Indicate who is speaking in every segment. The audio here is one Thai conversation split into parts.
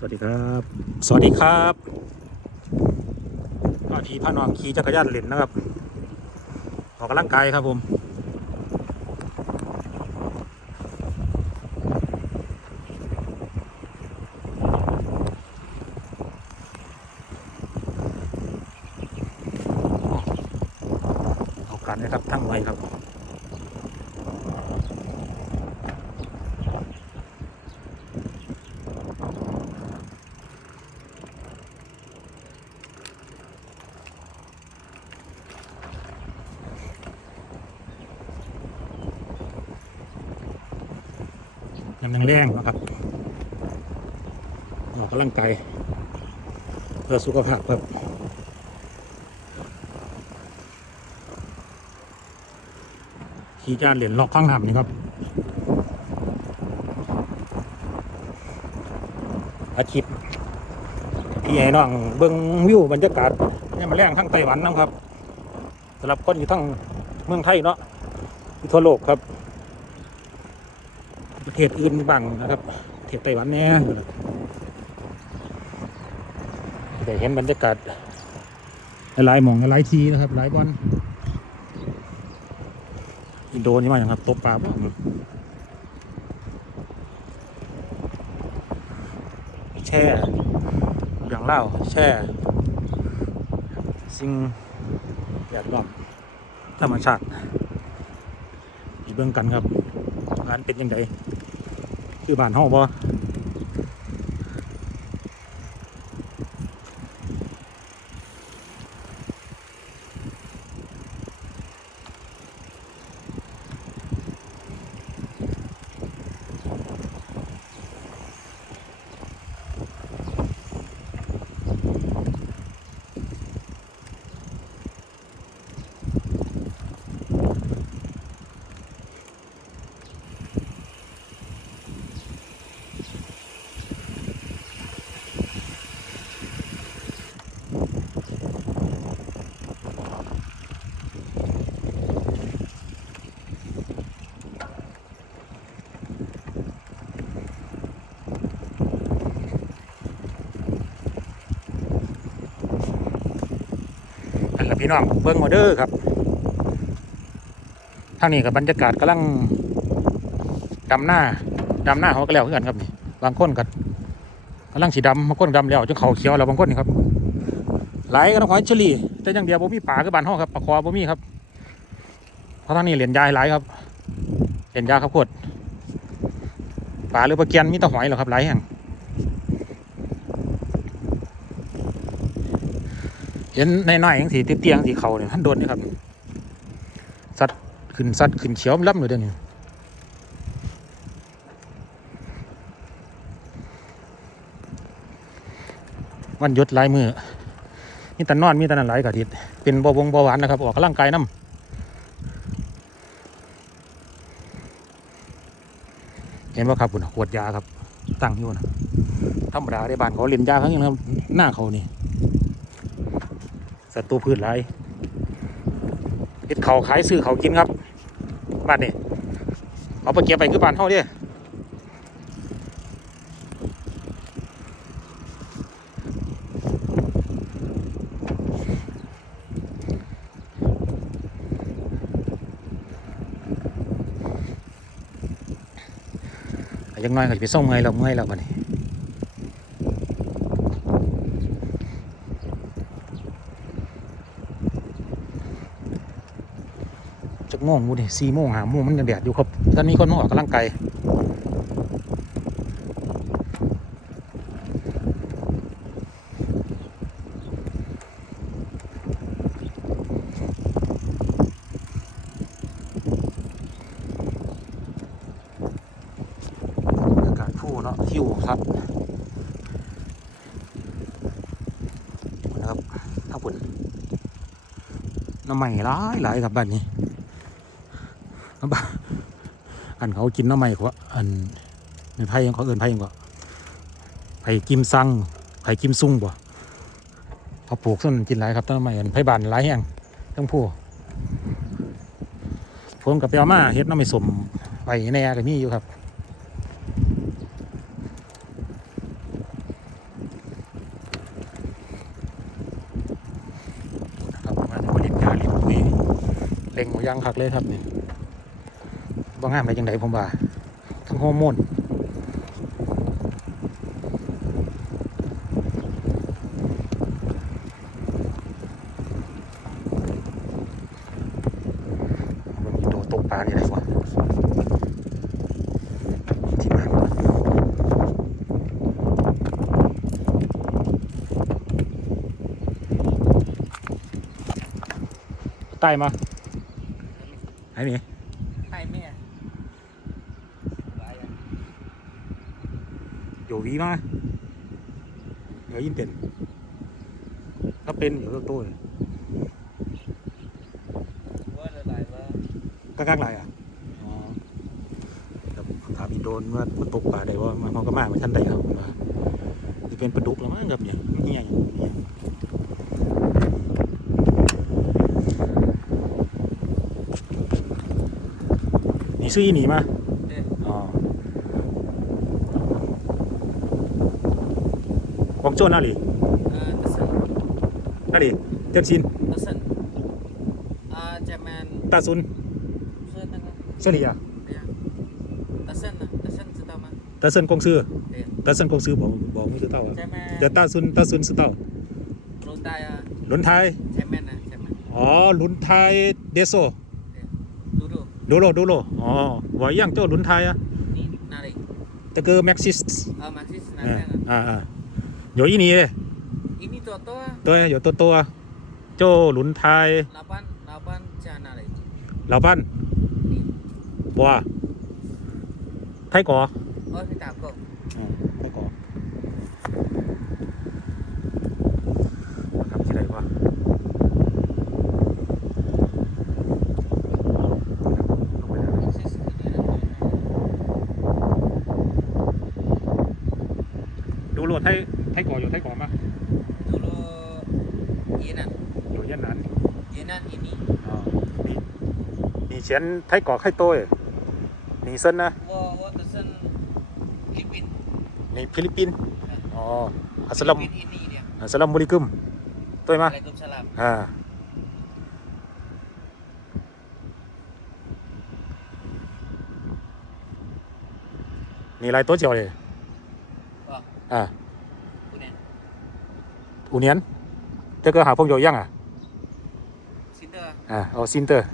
Speaker 1: สวัสดีครับ สวัสดีครับพาพี่พานองขี่จักรยานเล่นนะครับ ออกกำลังกายครับผมออกกันนะครับทั้งไว้ครับ น้ำแรงๆนะครับออกกำลังกายเพื่อสุขภาพครับขี่จานเหรียญล็อกข้างหำนี่ครับ อาชีพพี่ไอ้น้องเบิ้งวิวบรรยากาศเนี่ยมาแรงทั้งไต้หวันนะครับสำหรับคนอยู่ทั้งเมืองไทยเนาะอิทั่วโลกครับ ประเทศอื่นบ้างนะครับประเทศไต้หวันแน่ได้เห็นบรรยากาศหลายหมองหลายทีนะครับ หลายบอลอินโดนี่มาอย่างครับตบปลาบ้างแช่อย่างเล่าแช่สิ่งแวดล้อมธรรมชาติอีเบื้องกันครับงานเป็นยังไง คือบ้านห้องบ่ อันละพี่น้องเบิ้งมาเด้อครับทางนี้กับบรรยากาศกำลังดำหน้าดำหน้าเขาก็แล้วคือกันครับนี่บางคนกักำลังสีดำบางคนดำแล้วจนเขาเขียวแล้วบางคนนี่ครับหลายก็ต้องหอยเชอรี่แต่ยังเดียวบ่มีป่าคือบ้านห้องครับปลาคอบ่มีครับเพราะทางนี้เหรียญยายหลายครับเหรียญยาครับโคตรป่าหรือปลาเกียนมีแตะหอยเหรอครับหลายแห่ง เห็นในน้อยๆอย่างสีเตี้ยๆสีเขาเนี่ยท่านโดนนี่ครับสัตว์ขึ้นสัตว์ขึ้นเขียวมันล่ำเลยเดี๋ยวนี้วันยุดหลายมือมีแต่นอนมีแต่นันหลายกะทิตเป็นเบาหวงเบาหวานนะครับออกกำลังกายน้ำเห็นว่าครับคุณขวดยาครับตั้งอยู่นะธรรมดาในบ้านเขาเล่นยาครั้งนี้นะครับหน้าเขานี่ ศัตรูพืชหลายเฮ็ดเขาขายซื้อเขากินครับบ้านนี่เอาไปเก็บไปคือบ้านเฮาเด้ยังน้อยก็จะไปส่งเงยเราเงยเราบ้านี้ก โมงมูดิสี่โมงหาโมงมันยังแดดอยู่ครับตอนนี้คนมาออกกำลังกายอากาศผู้เนาะทิวครับนะครับถ้าฝนน้ำใหม่หลายหลายครับบ้านนี้ อันเขากินน้ำไม่เขาอันไม่ไพ่ยังเขาเอินไพ่ยังก็ไผ่กิมซังไผ่กิมซุ่งบ่พอปลูกส้นกินหลายครับต้นไม้เอินไผ่บานหลายแห่งต้องผู้ผมกับไปเอามาเฮ็ดน้ำไม่สมไปแน่กับนี่อยู่ครับครับมาผลิตยาลิปุ๋ยเล็งหมูย่างคักเลยครับนี่ บ่งามได้จังไดผมว่าทั้งฮอร์โมนมันมีตัวตกปลานี่ได้วะที่มาใต้มาไอ้นี่
Speaker 2: Hai mẹ. Vậy à.
Speaker 1: อยู่วีมาเดี๋ยวยินเป็นถ้าเป็นเดี๋ยวตัว
Speaker 2: Bữa là lại vợ.
Speaker 1: ก็กากไรอะอ๋อแต่ถามอีโดนว่ามันตกปลาได้ว่ามันเขาก็มาเหมือนท่านใดครับว่าจะเป็นปลาดุกแล้วมั้งครับเนี่ยมันเหี้ยอยู่เนี่ยนี่ซื้ออีหนีมา
Speaker 2: Guangzhou
Speaker 1: nào lì? Nào lì? Tiên xin. Ta sun. Sơn lì à?
Speaker 2: à? Ta
Speaker 1: sơn công sư.
Speaker 2: Ta
Speaker 1: sơn công sư
Speaker 2: bỏ bỏ
Speaker 1: không tao à? Giờ
Speaker 2: dạ, ta sun ta sun sư tao. Lún
Speaker 1: thai. Lún thai. Ồ, ờ, lún thai deso. Đô lô, đô lô. Ồ, ờ, vậy yang cho
Speaker 2: lún thai à?
Speaker 1: Nà lì. Maxis. Maxis.
Speaker 2: À, à.
Speaker 1: อ่า
Speaker 2: nari nè.
Speaker 1: อ่าอ่าอยู่อีนี่เลย
Speaker 2: Ini tua tua.
Speaker 1: ตัวอยู่ตัวตัวเจ้าหลุนไทย
Speaker 2: Lapan. Lapan chà nari.
Speaker 1: เหล่าบ้าน
Speaker 2: Ni.
Speaker 1: บัวไทยก่อ
Speaker 2: Ôi, phải tạm cậu.
Speaker 1: อ่าไทยก่อครับที่ไหนวะ
Speaker 2: Maxis. ini nè.
Speaker 1: ดูโล ไทยไทยก่ออยู่ไทยก่อมา
Speaker 2: Dulu. Yenan.
Speaker 1: อยู่ยันนั้น
Speaker 2: Yenan ini.
Speaker 1: อ๋อนี่นี่เขียนไทยก่อไข่โต้ยนี่เส้นนะ
Speaker 2: Wo wo ta sân. Philippines.
Speaker 1: นี่ฟิลิปปินส์อ๋ออัสลัม
Speaker 2: Philippines ini dia.
Speaker 1: อัสลัมมุลิกุมตัวมา
Speaker 2: Waalaikumsalam.
Speaker 1: อ่า นี่ลายตัวเจียวเลย
Speaker 2: Oh,
Speaker 1: อ่า
Speaker 2: punya.
Speaker 1: อุเนียนเจ้าก็หาพง
Speaker 2: โย
Speaker 1: ยังอะ
Speaker 2: ซิ
Speaker 1: นเตอร์อ่าเอา
Speaker 2: ซินเต
Speaker 1: อร์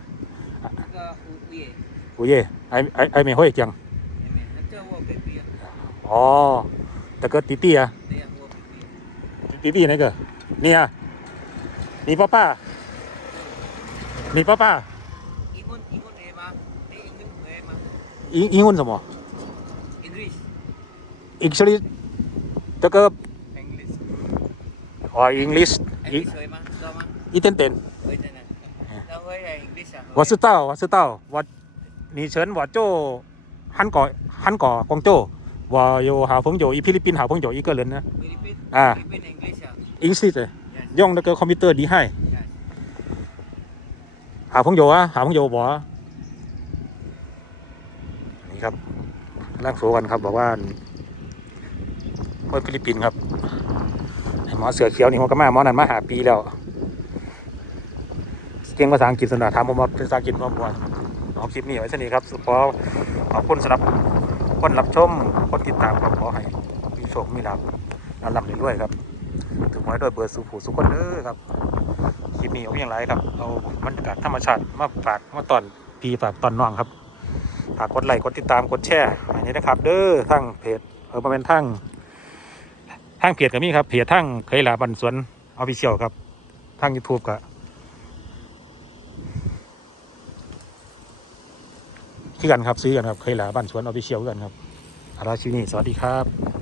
Speaker 1: ก็อุเย่
Speaker 2: อุเย่
Speaker 1: ไอไอไอเมย์ห้อ
Speaker 2: ยจังเจ้าวัว
Speaker 1: เปียอ๋อ
Speaker 2: แต่
Speaker 1: ก็ตี
Speaker 2: ตี
Speaker 1: อะปี
Speaker 2: ปีไหนเก
Speaker 1: อนี่
Speaker 2: อะนี่ป้าป้า
Speaker 1: นี่ป้าป้าอิงุนอิงุนเอมาเออิงุนเอมาอิงอิงุนสมอ
Speaker 2: อั
Speaker 1: ง
Speaker 2: กฤษ
Speaker 1: อังกฤษแต่ก็ or
Speaker 2: English itenten
Speaker 1: what su tao
Speaker 2: what
Speaker 1: su tao what ni chen what
Speaker 2: jo
Speaker 1: han ko han ko kong jo wa yo ha phong jo i philippines ha phong jo i ke len na
Speaker 2: à
Speaker 1: english à yong nó cái computer đi hay hả phong vô á hả phong vô bỏ นี่ครับร่างโสกันครับบอกว่าเมื่อฟิลิปปินส์ครับ หมอเสือเขียวนี่หัวกระมาหมอนันมาหาปีแล้วเก่งภาษาอังกฤษสนาถามผมว่าภาษาอังกฤษพ่อบัวเอาคลิปนี้ไว้สนี้ครับสุดพอขอบคุณสำหรับคนรับชมคนติดตามก็ขอให้มีโชคมีลาภนำลำเรื่อยครับถึงไว้ด้วยเบอร์สุผูสุขคนเด้อครับคลิปนี้เอาอย่างไรครับเอาบรรยากาศธรรมชาติมาฝากมาตอนปีฝากตอนน้องครับฝากกดไลค์กดติดตามกดแชร์อันนี้นะครับ เด้อทั้งเพจเออมาเป็นทั้ง ทางเพจก็มีครับเพจทั้งเคยลาบันสวนออฟฟิเชียลครับทั้งยูทูบก็คือกันครับซื้อกันครับเคยลาบันสวนออฟฟิเชียลกันครับอาราชินีสวัสดีครับ